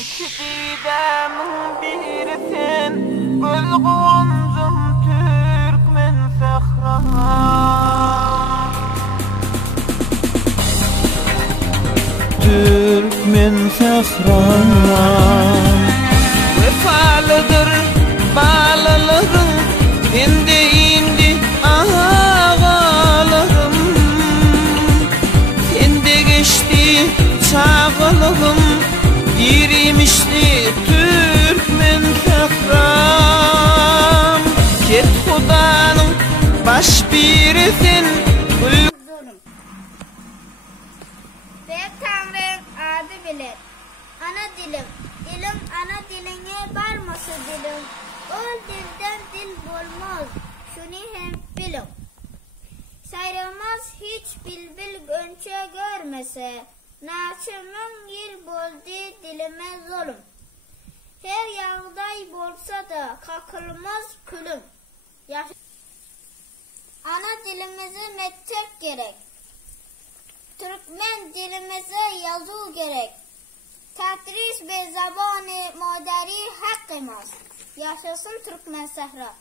İki didemın birisin, göz gonzum Türkmen sahram. Türkmen sahram. Vefalıdır bağlılarım, indi ağalarım. Sende geçti çağlığım, yirimişti Türkmen sahram. Ket Hudanın baş birisin, Ve Tanrı'nın adı bilir. Ana dilim, dilim ana diline varmasa dilim. O dilden dil olmaz, şunu hem bilin. Sayrılmaz hiç bilbil gönçe görmese, naçımın yıl boldu dilime zulüm. Her yağday bolsa da kakılmaz külüm. Ana dilimizi mettek gerek. Türkmen dilimize yazı gerek. Tedris be zabanı madari hakkımız. Yaşasın Türkmen sahra.